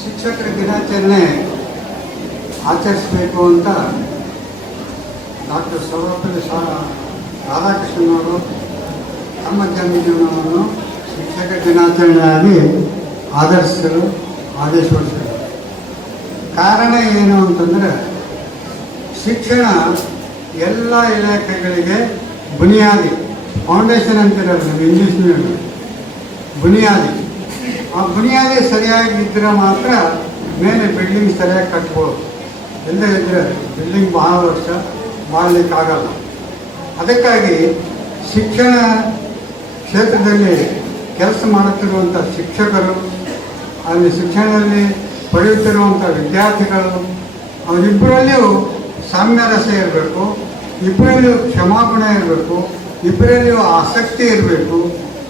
ಶಿಕ್ಷಕರ ದಿನಾಚರಣೆ ಆಚರಿಸಬೇಕು ಅಂತ ಡಾಕ್ಟರ್ ಸರ್ವಪಲ್ಲಿ ಸಾ ರಾಧಾಕೃಷ್ಣನವರು ತಮ್ಮ ಜನ್ಮದಿನವನ್ನು ಶಿಕ್ಷಕ ದಿನಾಚರಣೆಯಾಗಿ ಆಧರಿಸಲು ಆದೇಶ ಹೊರಡಿಸಿದರು ಕಾರಣ ಏನು ಅಂತಂದರೆ ಶಿಕ್ಷಣ ಎಲ್ಲ ಇಲಾಖೆಗಳಿಗೆ ಬುನಿಯಾದಿ ಫೌಂಡೇಶನ್ ಅಂತಿರೋದು ಇಂಗ್ಲೀಷ್ನಲ್ಲಿ ಬುನಿಯಾದಿ. ಆ ಬುನಿಯಾದಿ ಸರಿಯಾಗಿ ಇದ್ದರೆ ಮಾತ್ರ ಮೇಲೆ ಬಿಲ್ಡಿಂಗ್ ಸರಿಯಾಗಿ ಕಟ್ಬೋದು. ಇಲ್ಲದೇ ಇದ್ದರೆ ಬಿಲ್ಡಿಂಗ್ ಬಹಳ ವರ್ಷ ಮಾಡಲಿಕ್ಕಾಗಲ್ಲ. ಅದಕ್ಕಾಗಿ ಶಿಕ್ಷಣ ಕ್ಷೇತ್ರದಲ್ಲಿ ಕೆಲಸ ಮಾಡುತ್ತಿರುವಂಥ ಶಿಕ್ಷಕರು, ಅಲ್ಲಿ ಶಿಕ್ಷಣದಲ್ಲಿ ಪಡೆಯುತ್ತಿರುವಂಥ ವಿದ್ಯಾರ್ಥಿಗಳು, ಅವರಿಬ್ಬರಲ್ಲಿಯೂ ಸಾಮ್ಯರಸ ಇರಬೇಕು, ಇಬ್ಬರಲ್ಲಿಯೂ ಕ್ಷಮಾಪಣೆ ಇರಬೇಕು, ಇಬ್ಬರಲ್ಲಿಯೂ ಆಸಕ್ತಿ ಇರಬೇಕು.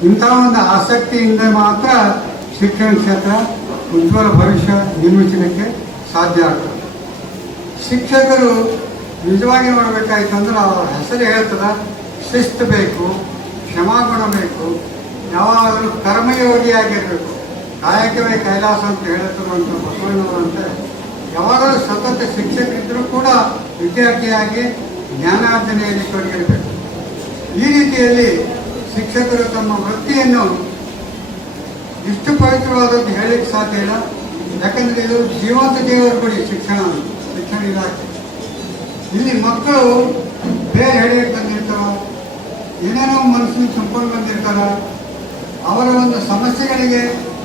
ಇಂಥ ಒಂದು ಆಸಕ್ತಿಯಿಂದ ಮಾತ್ರ ಶಿಕ್ಷಣ ಕ್ಷೇತ್ರ ಉಜ್ವಲ ಭವಿಷ್ಯ ನಿರ್ಮಿಸಲಿಕ್ಕೆ ಸಾಧ್ಯ ಆಗ್ತದೆ. ಶಿಕ್ಷಕರು ನಿಜವಾಗಿ ನೋಡಬೇಕಾಯ್ತು ಅಂದ್ರೆ ಅವರ ಹೆಸರು ಹೇಳ್ತದ, ಶಿಸ್ತು ಬೇಕು ಕ್ಷಮಾಗುಣ ಬೇಕು, ಯಾವಾಗಲೂ ಕರ್ಮಯೋಗಿಯಾಗಿರಬೇಕು. ಕಾಯಕವೇ ಕೈಲಾಸ ಅಂತ ಹೇಳುತ್ತಿರುವಂಥ ಬಸವಣ್ಣವರಂತೆ ಯಾವಾಗಲೂ ಸತತ ಶಿಕ್ಷಕರಿದ್ದರೂ ಕೂಡ ವಿದ್ಯಾರ್ಥಿಯಾಗಿ ಜ್ಞಾನಾರ್ಜನೆಯಲ್ಲಿ ತೊಡಗಿರಬೇಕು. ಈ ರೀತಿಯಲ್ಲಿ ಶಿಕ್ಷಕರು ತಮ್ಮ ವೃತ್ತಿಯನ್ನು ಇಷ್ಟು ಪವಿತ್ರವಾದದ್ದು ಹೇಳಲಿಕ್ಕೆ ಸಾಧ್ಯ ಇಲ್ಲ. ಯಾಕಂದರೆ ಇದು ಜೀವಂತ ದೇವರ ಕೊಡಿ ಶಿಕ್ಷಣ ಶಿಕ್ಷಣ ಇಲಾಖೆ. ಇಲ್ಲಿ ಮಕ್ಕಳು ಬೇರೆ ಹೇಳಿಕ್ಕೆ ಬಂದಿರ್ತಾರ, ಏನೇನೋ ಮನಸ್ಸಿಗೆ ತುಂಬಿಕೊಂಡು ಬಂದಿರ್ತಾರ, ಅವರ ಒಂದು ಸಮಸ್ಯೆಗಳಿಗೆ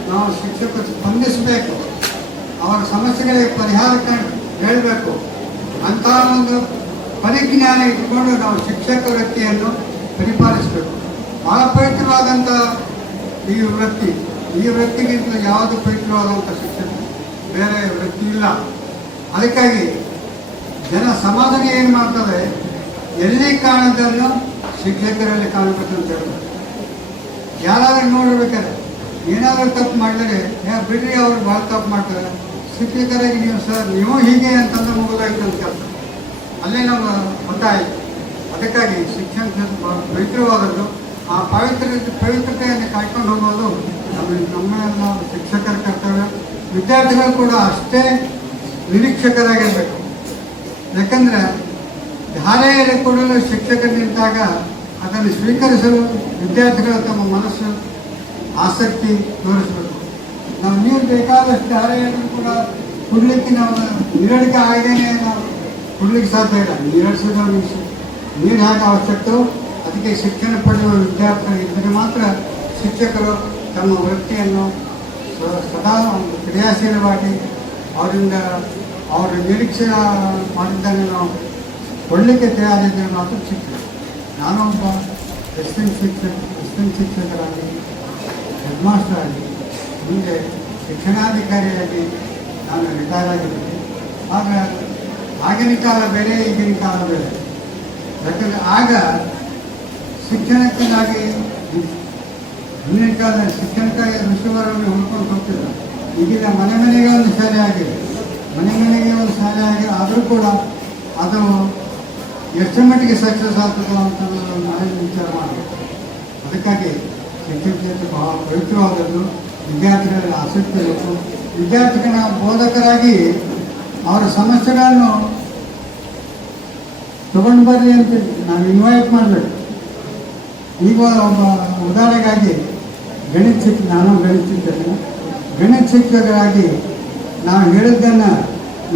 ನಾವು ಶಿಕ್ಷಕರು ಸ್ಪಂದಿಸಬೇಕು. ಅವರ ಸಮಸ್ಯೆಗಳಿಗೆ ಪರಿಹಾರ ಹೇಳಬೇಕು. ಅಂತಹ ಒಂದು ಪರಿಜ್ಞಾನ ಇಟ್ಕೊಂಡು ನಾವು ಶಿಕ್ಷಕ ವೃತ್ತಿಯನ್ನು ಪರಿಪಾಲಿಸಬೇಕು. ಬಹಳ ಪವಿತ್ರವಾದಂಥ ಈ ವೃತ್ತಿ. ಈ ವೃತ್ತಿಗಿಂತ ಯಾವುದು ಪವಿತ್ರವಾದಂಥ ಶಿಕ್ಷಣ ಬೇರೆ ವೃತ್ತಿ ಇಲ್ಲ. ಅದಕ್ಕಾಗಿ ಜನ ಸಮಾಜ ಏನು ಮಾಡ್ತದೆ? ಎಲ್ಲಿ ಕಾಣದನ್ನು ಶಿಕ್ಷಕರಲ್ಲಿ ಕಾಣಬೇಕಂತ ಹೇಳ್ತಾರೆ. ಯಾರಾದ್ರೂ ನೋಡಬೇಕಾದ್ರೆ ಏನಾದರೂ ತಪ್ಪು ಮಾಡಿದರೆ ಯಾ ಬಿಡ್ರಿ ಅವ್ರು ಭಾಳ ತಪ್ಪು ಮಾಡ್ತಾರೆ. ಶಿಕ್ಷಕರಾಗಿ ನೀವು ಸರ್, ನೀವು ಹೀಗೆ ಅಂತಂದ್ರೆ ಮುಗಿದಾಯ್ತು ಅಂತ ಕೆಲಸ ಅಲ್ಲೇ ನಮ್ಮ ಒತ್ತಾಯ ಅದಕ್ಕಾಗಿ ಶಿಕ್ಷಣ ಪವಿತ್ರವಾದದ್ದು. ಆ ಪವಿತ್ರ ಪವಿತ್ರತೆಯನ್ನು ಕಾಯ್ಕೊಂಡು ಹೋಗೋದು ನಮ್ಮೆಲ್ಲ ಶಿಕ್ಷಕರ ಕರ್ತವ್ಯ, ವಿದ್ಯಾರ್ಥಿಗಳು ಕೂಡ ಅಷ್ಟೇ ನಿರೀಕ್ಷಕರಾಗಿರಬೇಕು. ಯಾಕಂದ್ರೆ ಧಾರೆಯಲ್ಲಿ ಕೊಡಲು ಶಿಕ್ಷಕರು ನಿಂತಾಗ ಅದನ್ನು ಸ್ವೀಕರಿಸಲು ವಿದ್ಯಾರ್ಥಿಗಳು ತಮ್ಮ ಮನಸ್ಸು, ಆಸಕ್ತಿ ತೋರಿಸಬೇಕು. ನಾವು ನೀವು ಬೇಕಾದಷ್ಟು ಧಾರೆಯನ್ನು ಕೂಡ ಕುಡ್ಲಿಕ್ಕೆ ನಾವು ನೀರಡಿಕೆ ಆಗದೇನೆ ನಾವು ಕುಡ್ಲಿಕ್ಕೆ ಸಾಧ್ಯ ಇಲ್ಲ. ನೀರಡಿಸಿದ ನೀರು ಹೇಗೆ ಅವಶ್ಯಕತೆ, ಅದಕ್ಕೆ ಶಿಕ್ಷಣ ಪಡೆಯುವ ವಿದ್ಯಾರ್ಥಿಗಳಿದ್ದರೆ ಮಾತ್ರ ಶಿಕ್ಷಕರು ತಮ್ಮ ವೃತ್ತಿಯನ್ನು ಸದಾ ಒಂದು ಕ್ರಿಯಾಶೀಲವಾಗಿ ಅವರಿಂದ ಅವರ ನಿರೀಕ್ಷೆ ಮಾಡಿದ್ದನ್ನು ನಾವು ಕೊಡಲಿಕ್ಕೆ ತಯಾರಿದ್ದೇವೆ ಮಾತ್ರ ಶಿಕ್ಷಕ ನಾನೊಬ್ಬ ಕ್ರಿಶ್ಚಿಯನ್ ಶಿಕ್ಷಕ ಕ್ರಿಶ್ಚಿಯನ್ ಶಿಕ್ಷಕರಾಗಿ ಹೆಡ್ ಮಾಸ್ಟರ್ ಆಗಿ, ಮುಂದೆ ಶಿಕ್ಷಣಾಧಿಕಾರಿಯಾಗಿ ನಾನು ರಿಟೈರ್ ಆಗಿದ್ದೀನಿ ಆಗ ಆಗಿನ ಕಾಲ ಬೇರೆ, ಈಗಿನ ಕಾಲ ಬೇರೆ. ಯಾಕಂದರೆ ಆಗ ಶಿಕ್ಷಣಕ್ಕಾಗಿ ಹಿಂದಿನ ಶಿಕ್ಷಣಕ್ಕಾಗಿ ಋಷಿವರನ್ನು ಹುಡ್ಕೊಂಡು ಹೋಗ್ತಿದ್ರು ಈಗಿನ ಮನೆ ಮನೆಗೆ ಒಂದು ಶಾಲೆ ಆಗಿದೆ. ಮನೆ ಮನೆಗೆ ಒಂದು ಶಾಲೆ ಆಗಿದೆ. ಆದರೂ ಕೂಡ ಅದು ಎಷ್ಟು ಮಟ್ಟಿಗೆ ಸಕ್ಸಸ್ ಆಗ್ತದೋ ಅಂತ ನಾಳೆ ವಿಚಾರ ಮಾಡಬೇಕು. ಅದಕ್ಕಾಗಿ ಶಿಕ್ಷಣ ಕ್ಷೇತ್ರ ಬಹಳ ಪವಿತ್ರವಾದದ್ದು ವಿದ್ಯಾರ್ಥಿಗಳಲ್ಲಿ ಆಸಕ್ತಿ ಇರಬೇಕು. ವಿದ್ಯಾರ್ಥಿಗಳ ಬೋಧಕರಾಗಿ ಅವರ ಸಮಸ್ಯೆಗಳನ್ನು ತಗೊಂಡು ಬರ್ರಿ ಅಂತ ನಾವು ಇನ್ವೈಟ್ ಮಾಡಬೇಕು. ಈಗ ಒಬ್ಬ ಉದಾಹರಣೆಗಾಗಿ ಗಣಿತ ಶಿಕ್ಷ ನಾನು ಗಣಿತ ಶಿಕ್ಷಕನು ಗಣಿತ ಶಿಕ್ಷಕರಾಗಿ ನಾವು ಹೇಳಿದ್ದನ್ನು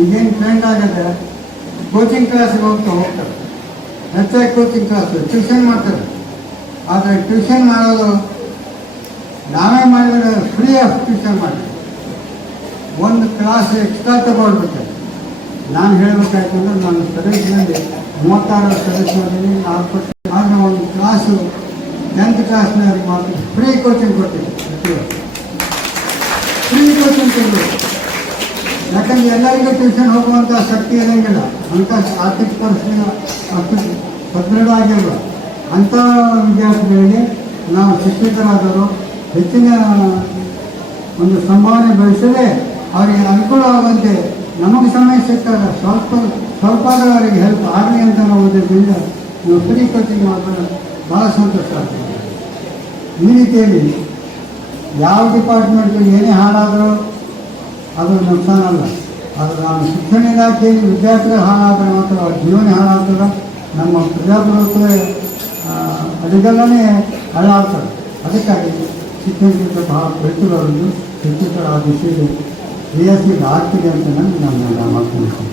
ಈಗೇನು ಟ್ರೆಂಡ್ ಆಗಿದೆ ಕೋಚಿಂಗ್ ಕ್ಲಾಸಿಗೆ ಹೋಗ್ತಾ ಹೋಗ್ತಾರೆ. ಹೆಚ್ಚಾಗಿ ಕೋಚಿಂಗ್ ಕ್ಲಾಸ್ ಟ್ಯೂಷನ್ ಮಾಡ್ತಾರೆ. ಆದರೆ ಟ್ಯೂಷನ್ ಮಾಡೋದು ನಾವೇ ಮಾಡಿದರೆ ಫ್ರೀ ಆಫ್ ಟ್ಯೂಷನ್ ಮಾಡಿ ಒಂದು ಕ್ಲಾಸ್ ಎಕ್ಸ್ಟ್ರಾ ತಗೊಳ್ಬೇಕು. ನಾನು ಹೇಳಬೇಕಾಯ್ತು ಅಂದ್ರೆ ನಾನು ಸರ್ವಿಸ್ನಲ್ಲಿ ಮೂವತ್ತಾರು ಸದಸ್ಯರಲ್ಲಿ ನಾಲ್ಕು ಆಗ ಒಂದು ಕ್ಲಾಸು ಟೆಂತ್ ಕ್ಲಾಸ್ನವ್ರಿಗೆ ಮಾಡ್ತೀವಿ ಫ್ರೀ ಕೋಚಿಂಗ್ ಕೊಡ್ತೀವಿ ಫ್ರೀ ಕೋಚಿಂಗ್ ಕೊಡ್ತೀವಿ ಯಾಕಂದ್ರೆ ಎಲ್ಲರಿಗೂ ಟ್ಯೂಷನ್ ಹೋಗುವಂಥ ಶಕ್ತಿ ಇರಂಗಿಲ್ಲ. ಅಂಥ ಆರ್ಥಿಕ ಪರಿಸ್ಥಿತಿ ಅಷ್ಟು ಸದೃಢ ಆಗಿಲ್ಲ ಅಂಥ ವಿದ್ಯಾರ್ಥಿಗಳಿಗೆ ನಾವು ಶಿಕ್ಷಕರಾದವರು ಹೆಚ್ಚಿನ ಒಂದು ಸಂಭಾವನೆ ಬೆಳೆಸದೆ ಅವರಿಗೆ ಅನುಕೂಲವಾಗುವಂತೆ ನಮಗೆ ಸಮಯ ಸಿಕ್ಕಾಗ ಸ್ವಲ್ಪ ಸ್ವಲ್ಪ ಅವರಿಗೆ ಹೆಲ್ಪ್ ಆಗಲಿ ಅಂತ ನಾವು ಉದ್ದೇಶದಿಂದ ನೀವು ಫ್ರೀ ಕೋಚಿಂಗ್ ಮಾಡಿದ್ರೆ ಭಾಳ ಸಂತೋಷ ಆಗ್ತದೆ. ಈ ರೀತಿಯಲ್ಲಿ ಯಾವ ಡಿಪಾರ್ಟ್ಮೆಂಟ್ಗೆ ಏನೇ ಹಾಳಾದರೂ ಅದು ಅಲ್ಲ. ಅದು ನಾನು ಶಿಕ್ಷಣ ಇಲಾಖೆಯಲ್ಲಿ ವಿದ್ಯಾರ್ಥಿಗಳು ಹಾಳಾದರೆ ಮಾತ್ರ ಅವ್ರ ಜೀವನ ಹಾಳಾಗ್ತದೆ. ನಮ್ಮ ಪ್ರಜಾಪ್ರಭುತ್ವ ಅಡಿಗಲ್ಲೇ ಹಾಳಾಗ್ತದೆ. ಅದಕ್ಕಾಗಿ ಶಿಕ್ಷಣಕ್ಕಿಂತ ಬಹಳ ಬೆಳೆಸಿರೋದು ಶಿಕ್ಷಕರ ಆ ದಿಶೆಯಲ್ಲಿ ಕ್ರಿಯಾಶೀಲ ಆಗ್ತಿದೆ ಅಂತ ನಾನು ನಾನು ಮಾತನಾಡ್ತೀನಿ.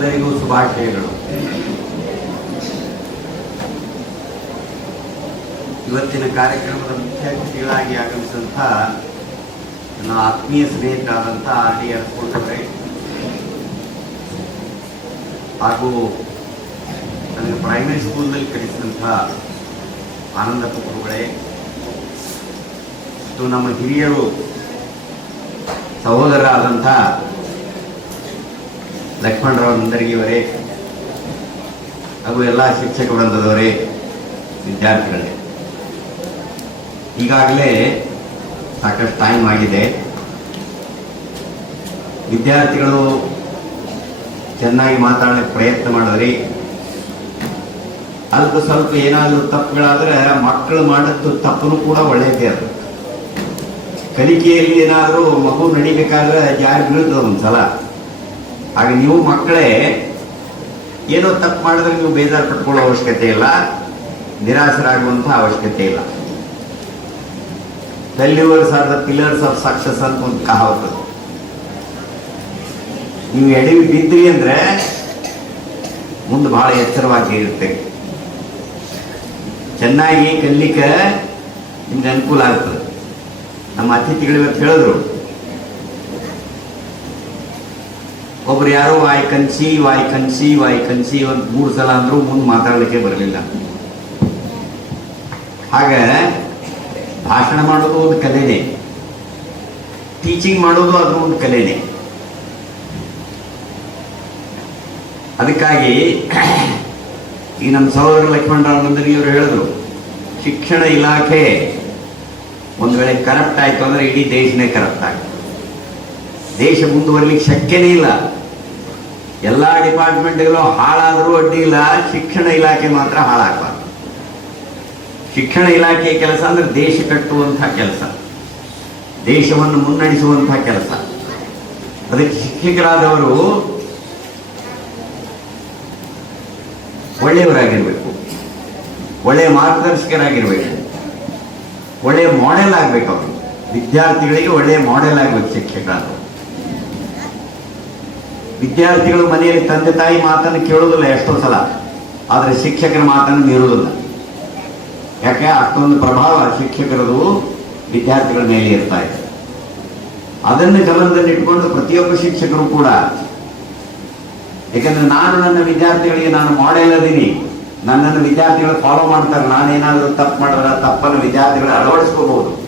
ಎಲ್ಲರಿಗೂ ಶುಭಾಶಯಗಳು ಇವತ್ತಿನ ಕಾರ್ಯಕ್ರಮದ ಮುಖ್ಯ ಅತಿಥಿಗಳಾಗಿ ಆಗಮಿಸಿದಂಥ ನನ್ನ ಆತ್ಮೀಯ ಸ್ನೇಹಿತರಾದಂಥ ಆರ್ ಡಿ ಹಾಗೂ ನನಗೆ ಪ್ರೈಮರಿ ಸ್ಕೂಲ್ನಲ್ಲಿ ಕಲಿಸಿದಂಥ ಆನಂದ ಗುರುಗಳೇ ಮತ್ತು ನಮ್ಮ ಹಿರಿಯರು ಸಹೋದರ ಸಹೋದರರಾದಂಥ ಲಕ್ಷ್ಮಣರಾವ್ ನಂದರ್ಗಿಯವರೇ ಹಾಗೂ ಎಲ್ಲ ಶಿಕ್ಷಕ ವೃಂದದವರೇ ವಿದ್ಯಾರ್ಥಿಗಳೇ. ಈಗಾಗಲೇ ಸಾಕಷ್ಟು ಟೈಮ್ ಆಗಿದೆ. ವಿದ್ಯಾರ್ಥಿಗಳು ಚೆನ್ನಾಗಿ ಮಾತಾಡಲಿಕ್ಕೆ ಪ್ರಯತ್ನ ಮಾಡಿದ್ರಿ. ಅಲ್ಪ ಸ್ವಲ್ಪ ಏನಾದರೂ ತಪ್ಪುಗಳಾದರೆ ಮಕ್ಕಳು ಮಾಡಿದ್ದು ತಪ್ಪು ಕೂಡ ಒಳ್ಳೆಯದೇ ಅದು. ಕಲಿಕೆಯಲ್ಲಿ ಏನಾದರೂ ಮಗು ನಡಿಬೇಕಾದ್ರೆ ಜಾರಿ ಬೀಳ್ತದೆ ಒಂದ್ಸಲ? ಆಗ ನೀವು ಮಕ್ಕಳೇ, ಏನೋ ತಪ್ಪು ಮಾಡಿದ್ರೆ ನೀವು ಬೇಜಾರು ಪಟ್ಕೊಳ್ಳೋ ಅವಶ್ಯಕತೆ ಇಲ್ಲ ನಿರಾಸರಾಗುವಂತಹ ಅವಶ್ಯಕತೆ ಇಲ್ಲ. Failures are the pillars of success ಅಂತ ಒಂದು ಕಹಾವತ್. ನೀವು ಎಡವಿ ಬಿದ್ದಿರಿ ಅಂದ್ರೆ ಮುಂದೆ ಬಹಳ ಎಚ್ಚರವಾಗಿ ಇರುತ್ತೆ. ಚೆನ್ನಾಗಿ ಕಲಿಕ ನಿಮ್ಗೆ ಅನುಕೂಲ ಆಗ್ತದೆ. ನಮ್ಮ ಅತಿಥಿಗಳು ಇವತ್ತು ಹೇಳಿದ್ರು ಒಬ್ರು ಯಾರೋ ವಾಯ್ ಕನ್ಸಿ ವಾಯ್ ಕನ್ಸಿ ವಾಯ್ ಕನ್ಸಿ ಒಂದು ಮೂರು ಸಲ ಅಂದ್ರು ಮುಂದೆ ಮಾತಾಡಲಿಕ್ಕೆ ಬರಲಿಲ್ಲ. ಹಾಗ ಭಾಷಣ ಮಾಡೋದು ಒಂದು ಕಲೆನೇ. ಟೀಚಿಂಗ್ ಮಾಡೋದು ಅದು ಒಂದು ಕಲೆನೇ. ಅದಕ್ಕಾಗಿ ಈ ನಮ್ಮ ಸಹೋದರ ಲಕ್ಷ್ಮಣರಾವ್ ನಂದನಿಯವರು ಹೇಳಿದ್ರು, ಶಿಕ್ಷಣ ಇಲಾಖೆ ಒಂದು ವೇಳೆ ಕರಪ್ಟ್ ಆಯ್ತು ಅಂದ್ರೆ ಇಡೀ ದೇಶನೇ ಕರಪ್ಟ್ ಆಯ್ತು ದೇಶ ಮುಂದುವರಿಲಿಕ್ಕೆ ಶಕ್ಯನೇ ಇಲ್ಲ. ಎಲ್ಲ ಡಿಪಾರ್ಟ್ಮೆಂಟ್ಗಳು ಹಾಳಾದರೂ ಅಡ್ಡಿ ಇಲ್ಲ, ಶಿಕ್ಷಣ ಇಲಾಖೆ ಮಾತ್ರ ಹಾಳಾಗಬಾರ್ದು. ಶಿಕ್ಷಣ ಇಲಾಖೆಯ ಕೆಲಸ ಅಂದ್ರೆ ದೇಶ ಕಟ್ಟುವಂಥ ಕೆಲಸ. ದೇಶವನ್ನು ಮುನ್ನಡೆಸುವಂಥ ಕೆಲಸ. ಅದಕ್ಕೆ ಶಿಕ್ಷಕರಾದವರು ಒಳ್ಳೆಯವರಾಗಿರ್ಬೇಕು. ಒಳ್ಳೆಯ ಮಾರ್ಗದರ್ಶಕರಾಗಿರ್ಬೇಕು. ಒಳ್ಳೆಯ ಮಾಡೆಲ್ ಆಗ್ಬೇಕು ಅವರು. ವಿದ್ಯಾರ್ಥಿಗಳಿಗೆ ಒಳ್ಳೆಯ ಮಾಡೆಲ್ ಆಗ್ಬೇಕು ಶಿಕ್ಷಕರಾದವರು. ವಿದ್ಯಾರ್ಥಿಗಳು ಮನೆಯಲ್ಲಿ ತಂದೆ ತಾಯಿ ಮಾತನ್ನು ಕೇಳೋದಿಲ್ಲ ಎಷ್ಟೋ ಸಲ. ಆದರೆ ಶಿಕ್ಷಕರ ಮಾತನ್ನು ಮೀರುವುದಿಲ್ಲ. ಯಾಕೆ? ಅಷ್ಟೊಂದು ಪ್ರಭಾವ ಶಿಕ್ಷಕರದು ವಿದ್ಯಾರ್ಥಿಗಳ ಮೇಲೆ ಇರ್ತಾ ಇದೆ. ಅದನ್ನು ಗಮನದಲ್ಲಿಟ್ಟುಕೊಂಡು ಪ್ರತಿಯೊಬ್ಬ ಶಿಕ್ಷಕರು ಕೂಡ. ಯಾಕಂದ್ರೆ ನಾನು ನನ್ನ ವಿದ್ಯಾರ್ಥಿಗಳಿಗೆ ನಾನು ಮಾಡೆಲ್ ನನ್ನನ್ನು ವಿದ್ಯಾರ್ಥಿಗಳು ಫಾಲೋ ಮಾಡ್ತಾರೆ. ನಾನೇನಾದರೂ ತಪ್ಪು ಮಾಡಿದ್ರೆ ತಪ್ಪನ್ನು ವಿದ್ಯಾರ್ಥಿಗಳು ಅಳವಡಿಸ್ಕೋಬಹುದು.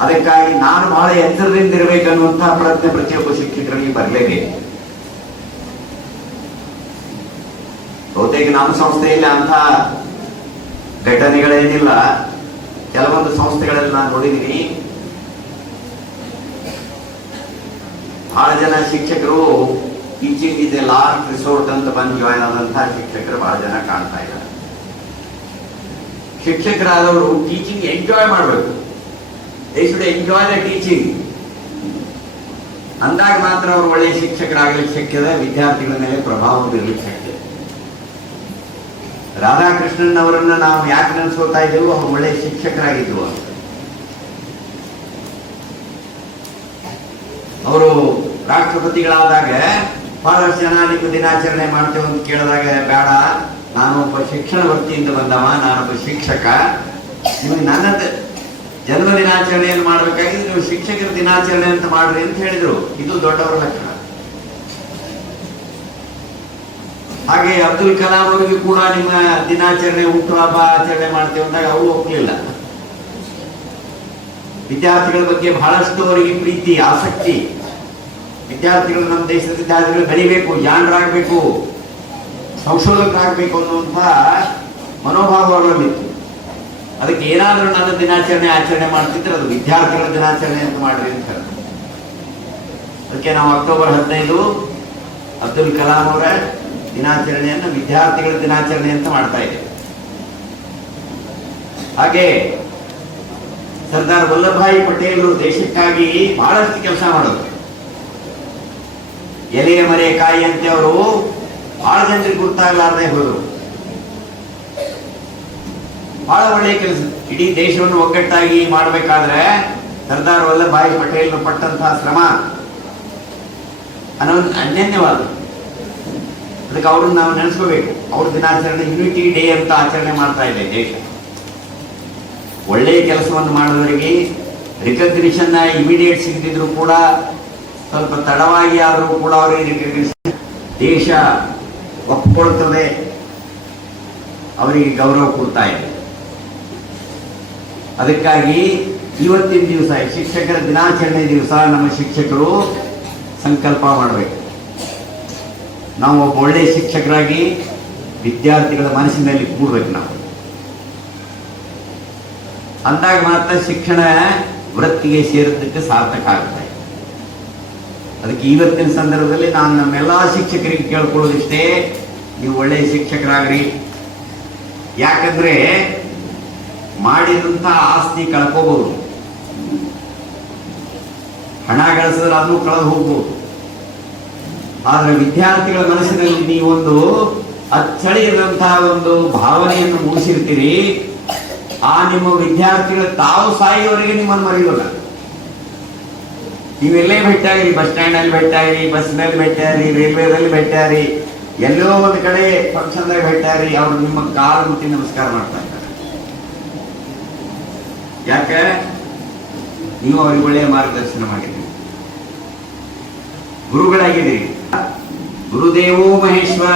ಅದಕ್ಕಾಗಿ ನಾನು ಬಹಳ ಎಚ್ಚರದಿಂದ ಇರಬೇಕನ್ನುವಂತಹ ಪ್ರಯತ್ನ ಪ್ರತಿಯೊಬ್ಬ ಶಿಕ್ಷಕರಿಗೆ ಬರಲೇಬೇಕು. ಬಹುತೇಕ ನಮ್ಮ ಸಂಸ್ಥೆಯಲ್ಲಿ ಅಂತ ಘಟನೆಗಳೇನಿಲ್ಲ. ಕೆಲವೊಂದು ಸಂಸ್ಥೆಗಳಲ್ಲಿ ನಾನು ನೋಡಿದ್ದೀನಿ. ಬಹಳ ಜನ ಶಿಕ್ಷಕರು ಟೀಚಿಂಗ್ ಇದೆ ಲಾಸ್ಟ್ ರಿಸೋರ್ಟ್ ಅಂತ ಬಂದು ಜಾಯ್ನ್ ಆದಂತಹ ಶಿಕ್ಷಕರು ಬಹಳ ಜನ ಕಾಣ್ತಾ ಇದ್ದಾರೆ. ಶಿಕ್ಷಕರಾದವರು ಟೀಚಿಂಗ್ ಎಂಜಾಯ್ ಮಾಡಬೇಕು. They should enjoy the teaching ಅಂದಾಗ ಮಾತ್ರ ಅವರು ಒಳ್ಳೆಯ ಶಿಕ್ಷಕರಾಗಲಿಕ್ಕೆ ಶಕ್ಯದ ವಿದ್ಯಾರ್ಥಿಗಳ ಮೇಲೆ ಪ್ರಭಾವ ಬೀರಲಿಕ್ಕೆ ಶಕ್ಯ. ರಾಧಾಕೃಷ್ಣನ್ ಅವರನ್ನ ನಾವು ಯಾಕೆ ನೆನೆಸ್ಕೋತಾ ಇದ್ದೇವೆ ಅವರು ಒಳ್ಳೆ ಶಿಕ್ಷಕರಾಗಿದ್ದರು ಅವರು. ರಾಷ್ಟ್ರಪತಿಗಳಾದಾಗ ನಿಮ್ಮ ದಿನಾಚರಣೆ ಮಾಡ್ತೇವೆ ಅಂತ ಕೇಳಿದಾಗ, ಬೇಡ ನಾನೊಬ್ಬ ಶಿಕ್ಷಣ ವೃತ್ತಿಯಿಂದ ಬಂದವ ನಾನೊಬ್ಬ ಶಿಕ್ಷಕ. ನಿಮಗೆ ನನ್ನ ಜನ್ಮ ದಿನಾಚರಣೆಯನ್ನು ಮಾಡಬೇಕಾಗಿ ನೀವು ಶಿಕ್ಷಕರ ದಿನಾಚರಣೆ ಅಂತ ಮಾಡ್ರಿ ಅಂತ ಹೇಳಿದ್ರು. ಇದು ದೊಡ್ಡವರ ಲಕ್ಷಣ. ಹಾಗೆ ಅಬ್ದುಲ್ ಕಲಾಂ ಅವರಿಗೆ ಕೂಡ ನಿಮ್ಮ ದಿನಾಚರಣೆ ಹುಟ್ಟುಹಬ್ಬ ಆಚರಣೆ ಮಾಡ್ತೇವೆ ಅಂದಾಗ ಅವರು ಒಪ್ಪಲಿಲ್ಲ. ವಿದ್ಯಾರ್ಥಿಗಳ ಬಗ್ಗೆ ಬಹಳಷ್ಟು ಅವರಿಗೆ ಪ್ರೀತಿ, ಆಸಕ್ತಿ. ವಿದ್ಯಾರ್ಥಿಗಳು ನಮ್ಮ ದೇಶದ ವಿದ್ಯಾರ್ಥಿಗಳು ಬೆಳಿಬೇಕು ಜಾಣರಾಗಬೇಕು ಸಂಶೋಧಕರಾಗಬೇಕು ಅನ್ನುವಂಥ ಮನೋಭಾವ ಅವರಲ್ಲಿತ್ತು. ಅದಕ್ಕೆ ಏನಾದರೂ ನನ್ನ ದಿನಾಚರಣೆ ಆಚರಣೆ ಮಾಡ್ತಿದ್ರೆ ಅದು ವಿದ್ಯಾರ್ಥಿಗಳ ದಿನಾಚರಣೆ ಅಂತ ಮಾಡ್ರಿ ಅಂತ ಹೇಳ್ತಾರೆ. ಅದಕ್ಕೆ ನಾವು ಅಕ್ಟೋಬರ್ ಹದಿನೈದು ಅಬ್ದುಲ್ ಕಲಾಂ ಅವರ ದಿನಾಚರಣೆಯನ್ನು ವಿದ್ಯಾರ್ಥಿಗಳ ದಿನಾಚರಣೆ ಅಂತ ಮಾಡ್ತಾ ಇದೆ. ಹಾಗೆ ಸರ್ದಾರ್ ವಲ್ಲಭಾಯಿ ಪಟೇಲರು ದೇಶಕ್ಕಾಗಿ ಬಹಳಷ್ಟು ಕೆಲಸ ಮಾಡೋದು. ಎಲೆಯ ಮರೆ ಕಾಯಿ ಅಂತ ಅವರು ಬಹಳ ಜನರಿಗೆ ಗೊತ್ತಾಗಲಾರದೆ ಹೋದರು. ಬಹಳ ಒಳ್ಳೆಯ ಕೆಲಸ. ಇಡೀ ದೇಶವನ್ನು ಒಗ್ಗಟ್ಟಾಗಿ ಮಾಡಬೇಕಾದ್ರೆ ಸರ್ದಾರ್ ವಲ್ಲಭಾಯಿ ಪಟೇಲ್ ಪಟ್ಟಂತಹ ಶ್ರಮ ಅನ್ನೋ ಅನ್ಯನ್ಯವಾದ ಅದಕ್ಕೆ ಅವ್ರನ್ನ ನಾವು ನೆನೆಸ್ಕೋಬೇಕು. ಅವ್ರ ದಿನಾಚರಣೆ ಯುನಿಟಿ ಡೇ ಅಂತ ಆಚರಣೆ ಮಾಡ್ತಾ ಇದೆ ದೇಶ. ಒಳ್ಳೆಯ ಕೆಲಸವನ್ನು ಮಾಡೋದ್ರಿಗೆ ರಿಕಗ್ನಿಷನ್ ಇಮಿಡಿಯೇಟ್ ಸಿಗದಿದ್ರು ಕೂಡ ಸ್ವಲ್ಪ ತಡವಾಗಿ ಆದರೂ ಕೂಡ ಅವರಿಗೆ ರಿಕಗ್ನಿಷನ್ ದೇಶ ಒಪ್ಪಿಕೊಳ್ತದೆ ಅವರಿಗೆ ಗೌರವ ಕೊಡ್ತಾ ಇದೆ. ಅದಕ್ಕಾಗಿ ಇವತ್ತಿನ ದಿವಸ ಶಿಕ್ಷಕರ ದಿನಾಚರಣೆ ದಿವಸ ನಮ್ಮ ಶಿಕ್ಷಕರು ಸಂಕಲ್ಪ ಮಾಡಬೇಕು. ನಾವು ಒಬ್ಬ ಒಳ್ಳೆಯ ಶಿಕ್ಷಕರಾಗಿ ವಿದ್ಯಾರ್ಥಿಗಳ ಮನಸ್ಸಿನಲ್ಲಿ ಕೂಡ್ಬೇಕು ನಾವು. ಅಂದಾಗ ಮಾತ್ರ ಶಿಕ್ಷಣ ವೃತ್ತಿಗೆ ಸೇರಿದ್ದಕ್ಕೆ ಸಾರ್ಥಕ ಆಗುತ್ತೆ ಅದಕ್ಕೆ ಇವತ್ತಿನ ಸಂದರ್ಭದಲ್ಲಿ ನಾನು ನಮ್ಮೆಲ್ಲ ಶಿಕ್ಷಕರಿಗೆ ಕೇಳ್ಕೊಳ್ಳೋದಿಷ್ಟೇ, ನೀವು ಒಳ್ಳೆಯ ಶಿಕ್ಷಕರಾಗ್ರಿ. ಯಾಕಂದ್ರೆ ಮಾಡಿದಂತ ಆಸ್ತಿ ಕಳ್ಕೋಬಹುದು ಹಣ ಗಳಿಸಿದ್ರೆ ಅದನ್ನು ಕಳೆದು ಹೋಗ್ಬೋದು. ಆದ್ರೆ ವಿದ್ಯಾರ್ಥಿಗಳ ಮನಸ್ಸಿನಲ್ಲಿ ನೀವೊಂದು ಅಚ್ಚಳಿಯದಂತಹ ಒಂದು ಭಾವನೆಯನ್ನು ಮೂಡಿಸಿರ್ತೀರಿ. ಆ ನಿಮ್ಮ ವಿದ್ಯಾರ್ಥಿಗಳು ತಾವು ಸಾಯುವವರೆಗೆ ನಿಮ್ಮನ್ನು ಮರೆಯೋಲ್ಲ. ನೀವೆಲ್ಲೇ ಬೆಟ್ಟಾಗಿರಿ ಬಸ್ ಸ್ಟ್ಯಾಂಡ್ ಅಲ್ಲಿ ಭೇಟಿಯಾಗಿರಿ ಬಸ್ನಲ್ಲಿ ಭೇಟಿಯಾಗಿರಿ, ರೈಲ್ವೇದಲ್ಲಿ ಭೇಟಿಯಾಗಿರಿ, ಎಲ್ಲೋ ಒಂದು ಕಡೆ ಫಂಕ್ಷನ್ದಾಗ ಭೇಟಿಯಾಗಿರಿ, ಅವ್ರು ನಿಮ್ಮ ಕಾಲು ಮುಟ್ಟಿ ನಮಸ್ಕಾರ ಮಾಡ್ತಾ ಯಾಕೆ? ನೀವು ಅವ್ರಿಗೆ ಒಳ್ಳೆಯ ಮಾರ್ಗದರ್ಶನ ಮಾಡಿದ್ದೀರಿ. ಗುರುಗಳಾಗಿದ್ದೀರಿ. ಗುರುದೇವೋ ಮಹೇಶ್ವರ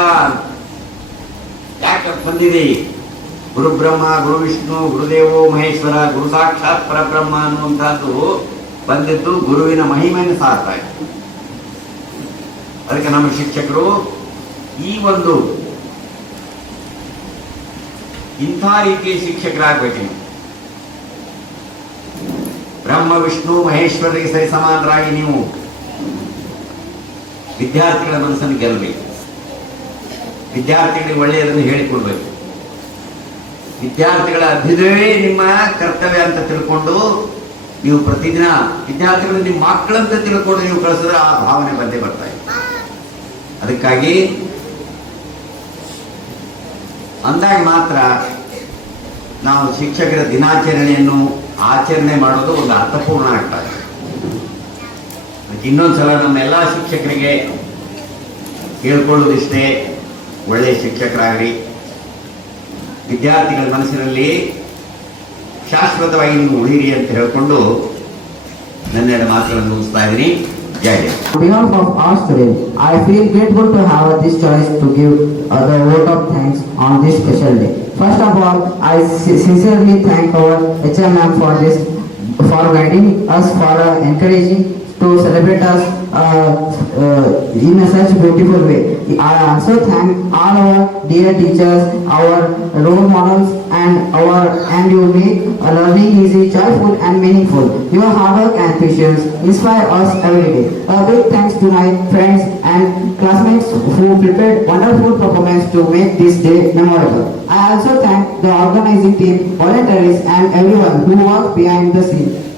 ಯಾಕೆ ಬಂದಿದೆ? ಗುರು ಬ್ರಹ್ಮ ಗುರು ವಿಷ್ಣು ಗುರುದೇವೋ ಮಹೇಶ್ವರ, ಗುರು ಸಾಕ್ಷಾತ್ ಪರಬ್ರಹ್ಮ ಅನ್ನುವಂಥದ್ದು ಬಂದಿದ್ದು ಗುರುವಿನ ಮಹಿಮೆಯನ್ನು ಸಾರ್ತಾ ಅದಕ್ಕೆ ನಮ್ಮ ಶಿಕ್ಷಕರು, ಈ ಒಂದು ಇಂಥ ರೀತಿಯ ಶಿಕ್ಷಕರಾಗಬೇಕು. ಬ್ರಹ್ಮ, ವಿಷ್ಣು, ಮಹೇಶ್ವರರಿಗೆ ಸರಿ ಸಮಾನರಾಗಿ ನೀವು ವಿದ್ಯಾರ್ಥಿಗಳ ಮನಸ್ಸನ್ನು ಗೆಲ್ಲಬೇಕು. ವಿದ್ಯಾರ್ಥಿಗಳಿಗೆ ಒಳ್ಳೆಯದನ್ನು ಹೇಳಿಕೊಡ್ಬೇಕು. ವಿದ್ಯಾರ್ಥಿಗಳ ಅಭ್ಯುದಯವೇ ನಿಮ್ಮ ಕರ್ತವ್ಯ ಅಂತ ತಿಳ್ಕೊಂಡು ನೀವು ಪ್ರತಿದಿನ ವಿದ್ಯಾರ್ಥಿಗಳು ನಿಮ್ಮ ಮಕ್ಕಳಂತ ತಿಳ್ಕೊಂಡು ನೀವು ಕಳಿಸಿದ್ರೆ ಆ ಭಾವನೆ ಬಂದೇ ಬರ್ತಾ ಇದೆ. ಅದಕ್ಕಾಗಿ ಅಂದಾಗ ಮಾತ್ರ ನಾವು ಶಿಕ್ಷಕರ ದಿನಾಚರಣೆಯನ್ನು ಆಚರಣೆ ಮಾಡೋದು ಒಂದು ಅರ್ಥಪೂರ್ಣ ಆಗ್ತದೆ ಇನ್ನೊಂದ್ಸಲ ನಮ್ಮೆಲ್ಲ ಶಿಕ್ಷಕರಿಗೆ ಕೇಳ್ಕೊಳ್ಳೋದಿಷ್ಟೇ ಒಳ್ಳೆಯ ಶಿಕ್ಷಕರಾಗಿ ವಿದ್ಯಾರ್ಥಿಗಳ ಮನಸ್ಸಿನಲ್ಲಿ ಶಾಶ್ವತವಾಗಿ ನೀವು ಉಳಿರಿ ಅಂತ ಹೇಳಿಕೊಂಡು ನನ್ನೆರಡು ಮಾತುಗಳನ್ನು ಮುಗಿಸ್ತಾ ಇದ್ದೀನಿ ಜೈ On behalf of our students, I feel grateful to have this choice to give uh, the vote of thanks on this special day. First of all, I si- sincerely thank our ma'am for this, for guiding us, for uh, to celebrate us uh, uh, in a such beautiful way. I also thank all our dear teachers, our role models, and our and you make learning easy, joyful, and meaningful. Your hard work and patience inspire us every day. A big thanks to my friends and classmates who prepared wonderful performance to make this day memorable. I also thank the organizing team, volunteers, and everyone who worked behind the scene.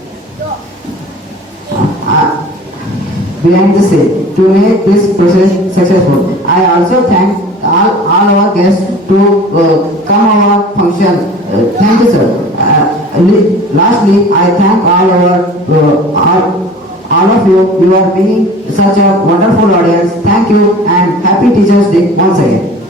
Behind the scene to make this process successful. I also thank all, all our guests to uh, come our function. Uh, thank you, sir. Uh, lastly, I thank all our uh, all, all of you. You are being such a wonderful audience. Thank you and happy Teachers Day once again.